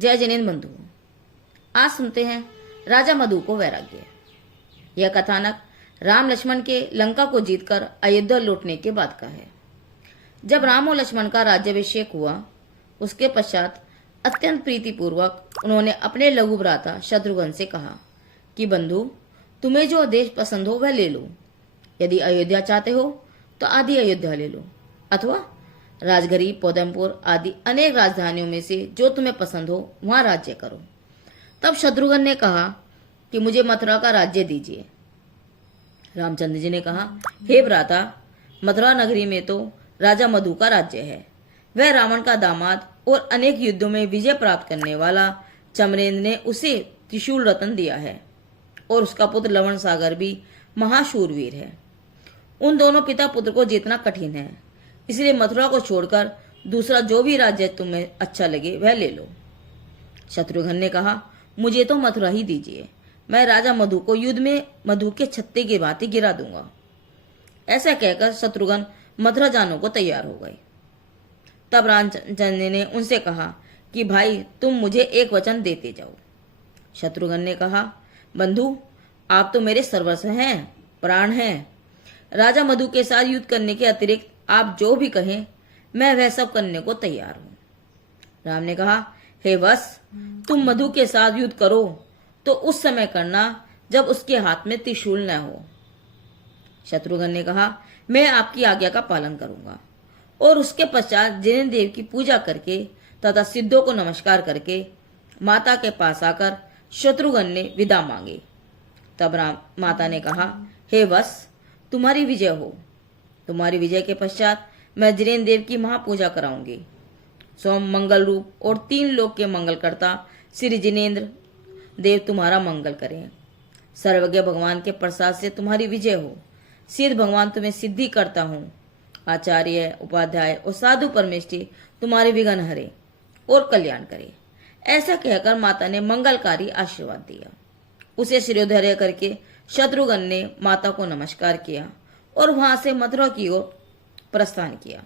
जय जिनेन्द्र बंधु। आज सुनते हैं राजा मधु को वैराग्य। यह कथानक राम लक्ष्मण के लंका को जीतकर अयोध्या लौटने के बाद का है। जब राम और लक्ष्मण का राज्याभिषेक हुआ, उसके पश्चात अत्यंत प्रीतिपूर्वक उन्होंने अपने लघु भ्राता शत्रुघ्न से कहा कि बंधु, तुम्हें जो देश पसंद हो वह ले लो। यदि अयोध्या चाहते हो तो आधी अयोध्या ले लो, अथवा राजगरी, पौदमपुर आदि अनेक राजधानियों में से जो तुम्हें पसंद हो वहां राज्य करो। तब शत्रुघ्न ने कहा कि मुझे मथुरा का राज्य दीजिए। रामचंद्र जी ने कहा, हे भ्राता, मथुरा नगरी में तो राजा मधु का राज्य है। वह रावण का दामाद और अनेक युद्धों में विजय प्राप्त करने वाला चमरेंद्र ने उसे त्रिशूल रत्न दिया है, और उसका पुत्र लवण सागर भी महाशूरवीर है। उन दोनों पिता पुत्र को जीतना कठिन है, इसलिए मथुरा को छोड़कर दूसरा जो भी राज्य तुम्हें अच्छा लगे वह ले लो। शत्रुघ्न ने कहा, मुझे तो मथुरा ही दीजिए। मैं राजा मधु को युद्ध में मधु के छत्ते की भांति गिरा दूंगा। ऐसा कहकर शत्रुघ्न मथुरा जाने को तैयार हो गए। तब रामचंद्र ने उनसे कहा कि भाई, तुम मुझे एक वचन देते जाओ। शत्रुघ्न ने कहा, बंधु, आप तो मेरे सर्वस्व हैं, प्राण हैं। राजा मधु के साथ युद्ध करने के अतिरिक्त आप जो भी कहें मैं वह सब करने को तैयार हूं। राम ने कहा, हे वत्स, तुम मधु के साथ युद्ध करो तो उस समय करना जब उसके हाथ में त्रिशूल न हो। शत्रुघ्न ने कहा, मैं आपकी आज्ञा का पालन करूंगा। और उसके पश्चात जिनेन्द्र देव की पूजा करके तथा सिद्धों को नमस्कार करके माता के पास आकर शत्रुघ्न ने विदा मांगी। तब माता ने कहा, हे वत्स, तुम्हारी विजय हो। तुम्हारी विजय के पश्चात मैं जिनेन्द्र देव की महापूजा कराऊंगी। सोम मंगल रूप और 3 लोक के मंगलकर्ता श्री जिनेन्द्र देव तुम्हारा मंगल करें। सर्वज्ञ भगवान के प्रसाद से तुम्हारी विजय हो। सिद्ध भगवान तुम्हें सिद्धि करता हूँ। आचार्य, उपाध्याय और साधु परमेष्ठी तुम्हारे विघ्न हरे और कल्याण करे। ऐसा कहकर माता ने मंगलकारी आशीर्वाद दिया। उसे शिरोधार्य करके शत्रुघ्न ने माता को नमस्कार किया और वहां से मथुरा की ओर प्रस्थान किया।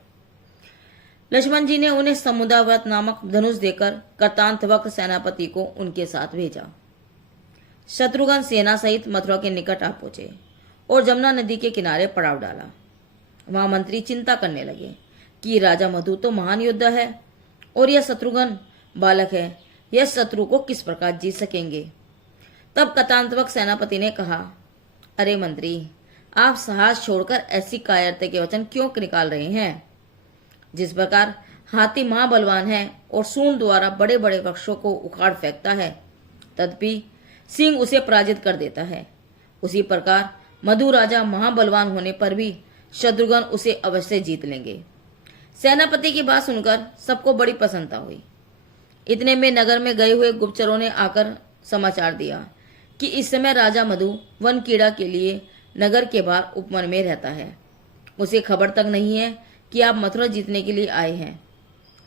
लक्ष्मण जी ने उन्हें समुद्राव्रत नामक धनुष देकर कर्तांतवक्र सेनापति को उनके साथ भेजा। शत्रुघ्न सेना सहित मथुरा के निकट आ पहुंचे और जमुना नदी के किनारे पड़ाव डाला। वहां मंत्री चिंता करने लगे कि राजा मधु तो महान योद्धा है और यह शत्रुघ्न बालक है, यह शत्रु को किस प्रकार जीत सकेंगे। तब कर्तांतवक्र सेनापति ने कहा, अरे मंत्री, आप साहस छोड़कर ऐसी कायरता के वचन क्यों निकाल रहे हैं। जिस प्रकार हाथी महाबलवान है और सूंड द्वारा बड़े बड़े वृक्षों को उखाड़ फेंकता है, तदपि सिंह उसे पराजित कर देता है, उसी प्रकार मधु राजा महाबलवान होने पर भी शत्रुघ्न उसे अवश्य जीत लेंगे। सेनापति की बात सुनकर सबको बड़ी प्रसन्नता हुई। इतने में नगर में गए हुए गुप्तचरों ने आकर समाचार दिया कि इस समय राजा मधु वन कीड़ा के लिए नगर के बाहर उपवन में रहता है। उसे खबर तक नहीं है कि आप मथुरा जीतने के लिए आए हैं,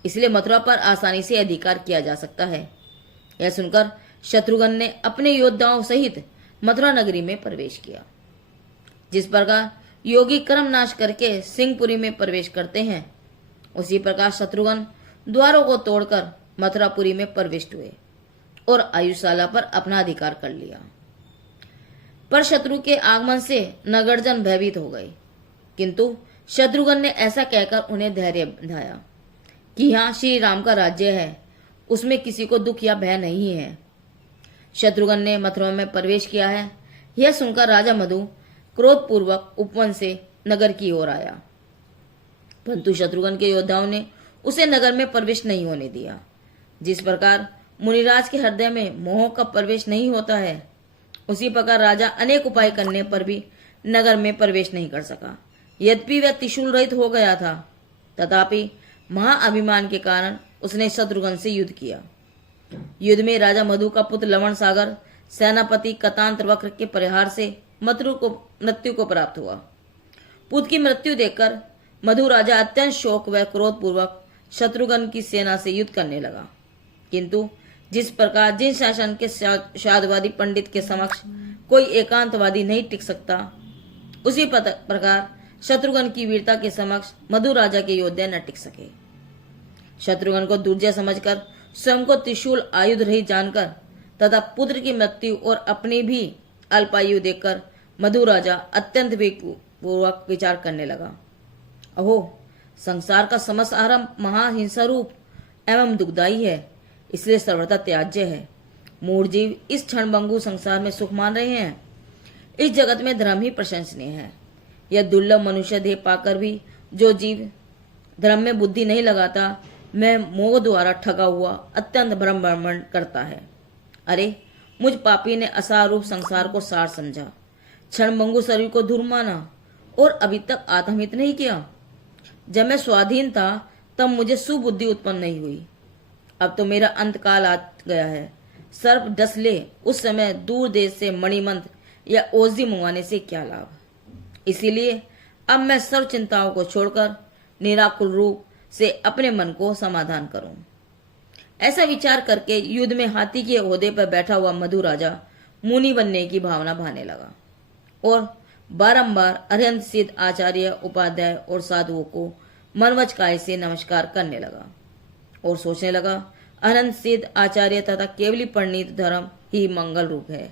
इसलिए मथुरा पर आसानी से अधिकार किया जा सकता है। यह सुनकर शत्रुघ्न ने अपने योद्धाओं सहित मथुरा नगरी में प्रवेश किया। जिस प्रकार योगी कर्म नाश करके सिंहपुरी में प्रवेश करते हैं, उसी प्रकार शत्रुघ्न द्वारों को तोड़कर मथुरापुरी में प्रविष्ट हुए और आयुशाला पर अपना अधिकार कर लिया। पर शत्रु के आगमन से नगरजन भयभीत हो गए, किंतु शत्रुघ्न ने ऐसा कहकर उन्हें धैर्य बंधाया कि यहाँ श्री राम का राज्य है, उसमें किसी को दुख या भय नहीं है। शत्रुघ्न ने मथुरा में प्रवेश किया है, यह सुनकर राजा मधु क्रोधपूर्वक उपवन से नगर की ओर आया, परंतु शत्रुघ्न के योद्धाओं ने उसे नगर में प्रवेश नहीं होने दिया। जिस प्रकार मुनिराज के हृदय में मोह का प्रवेश नहीं होता है, उसी प्रकार राजा अनेक उपाय करने पर भी नगर में प्रवेश नहीं कर सका। यद्यपि वह त्रिशूल रहित हो गया था, तथापि महाअभिमान के कारण उसने शत्रुघ्न से युद्ध किया। युद्ध में राजा मधु का पुत्र लवण सागर सेनापति कर्तांतवक्र के प्रहार से मृत्यु को प्राप्त हुआ। पुत्र की मृत्यु देखकर मधु राजा अत्यंत शोक व क्रोध पूर्वक शत्रुघ्न की सेना से युद्ध करने लगा, किंतु जिस प्रकार जिन शासन के शादवादी पंडित के समक्ष कोई एकांतवादी नहीं टिक सकता, उसी प्रकार शत्रुघ्न की वीरता के समक्ष मधु राजा के योद्धा न टिक सके। शत्रुघ्न को दुर्जय समझकर स्वयं को त्रिशूल आयुध रहित जानकर तथा पुत्र की मृत्यु और अपनी भी अल्पायु देखकर मधु राजा अत्यंत पूर्वक विचार करने लगा। अहो, संसार का समस्त आरंभ महाहिंसा रूप एवं दुखदायी है, इसलिए सर्वथा त्याज्य है। मूढ़ जीव इस क्षणभंगु संसार में सुख मान रहे हैं। इस जगत में धर्म ही प्रशंसनीय है। यह दुर्लभ मनुष्य देह पाकर भी जो जीव धर्म में बुद्धि नहीं लगाता, मैं मोह द्वारा ठगा हुआ अत्यंत भ्रम भ्रमण करता है। अरे, मुझ पापी ने असार रूप संसार को सार समझा, क्षणभंगु शरीर को धूर्त माना और अभी तक आत्महित नहीं किया। जब मैं स्वाधीन था तब मुझे सुबुद्धि उत्पन्न नहीं हुई। अब तो मेरा अंतकाल आ गया है। सर्प डस ले, उस समय दूर देश से मणिमंत्र या औषधि मंगवाने से क्या लाभ। इसीलिए अब मैं सर्व चिंताओं को छोड़कर निराकुल रूप से अपने मन को समाधान करूं। ऐसा विचार करके युद्ध में हाथी के ओहदे पर बैठा हुआ मधु राजा मुनि बनने की भावना भाने लगा और बारंबार अरिहंत सिद्ध आचार्य, उपाध्याय और साधुओं को मनवच काय से नमस्कार करने लगा और सोचने लगा, अनंत सिद्ध आचार्य तथा केवली परिणीत धर्म ही मंगल रूप है,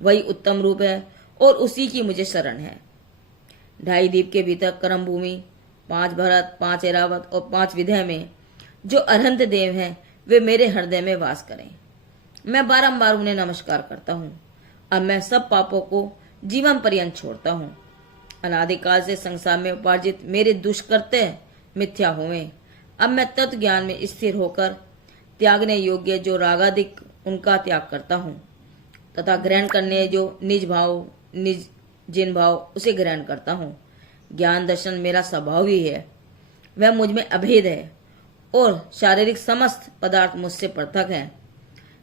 वही उत्तम रूप है और उसी की मुझे शरण है। 2.5 द्वीप के भीतर कर्म भूमि, 5 भरत, 5 ऐरावत और 5 विधेय में जो अरहंत देव हैं, वे मेरे हृदय में वास करें। मैं बारंबार उन्हें नमस्कार करता हूँ। अब मैं सब पापों को जीवन पर्यंत छोड़ता हूँ। अनादिकाल से संसार में उपार्जित मेरे दुष्कृत्य मिथ्या हुए। अब मैं तत्व ज्ञान में स्थिर होकर त्यागने योग्य जो रागादिक उनका त्याग करता हूँ तथा ग्रहण करने जो निज भाव, निज जिन भाव, उसे ग्रहण करता हूँ। ज्ञान दर्शन मेरा स्वभाव ही है, वह मुझ में अभेद है और शारीरिक समस्त पदार्थ मुझसे पृथक हैं।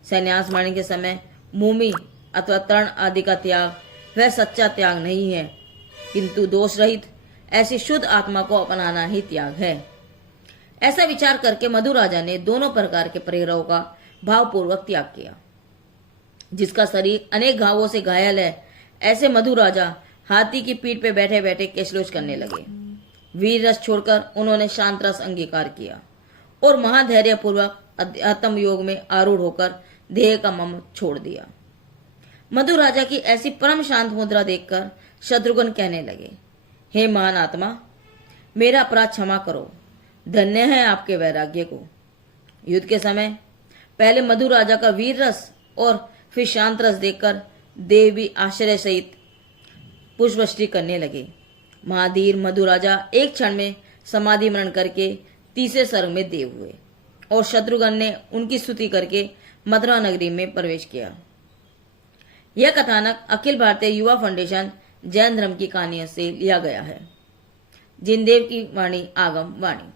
संन्यास मरण के समय भूमि अथवा तरण आदि का त्याग वह सच्चा त्याग नहीं है, किंतु दोष रहित ऐसी शुद्ध आत्मा को अपनाना ही त्याग है। ऐसा विचार करके मधु राजा ने दोनों प्रकार के परिग्रहों का भावपूर्वक त्याग किया। जिसका शरीर अनेक घावों से घायल है, ऐसे मधु राजा हाथी की पीठ पे बैठे बैठे केशलोच करने लगे। वीर रस छोड़कर उन्होंने शांत रस अंगीकार किया और महाधैर्य पूर्वक अध्यात्म योग में आरूढ़ होकर देह का मम छोड़ दिया। मधु राजा की ऐसी परम शांत मुद्रा देखकर शत्रुघ्न कहने लगे, हे महान आत्मा, मेरा अपराध क्षमा करो, धन्य है आपके वैराग्य को। युद्ध के समय पहले मधु राजा का वीर रस और फिर शांत रस देखकर देव भी आश्चर्य सहित पुष्पवृष्टि करने लगे। महाधीर मधु राजा एक क्षण में समाधि मरण करके तीसरे स्वर्ग में देव हुए और शत्रुघ्न ने उनकी स्तुति करके मथुरा नगरी में प्रवेश किया। यह कथानक अखिल भारतीय युवा फाउंडेशन जैन धर्म की कहानियों से लिया गया है। जिनदेव की वाणी आगम वाणी।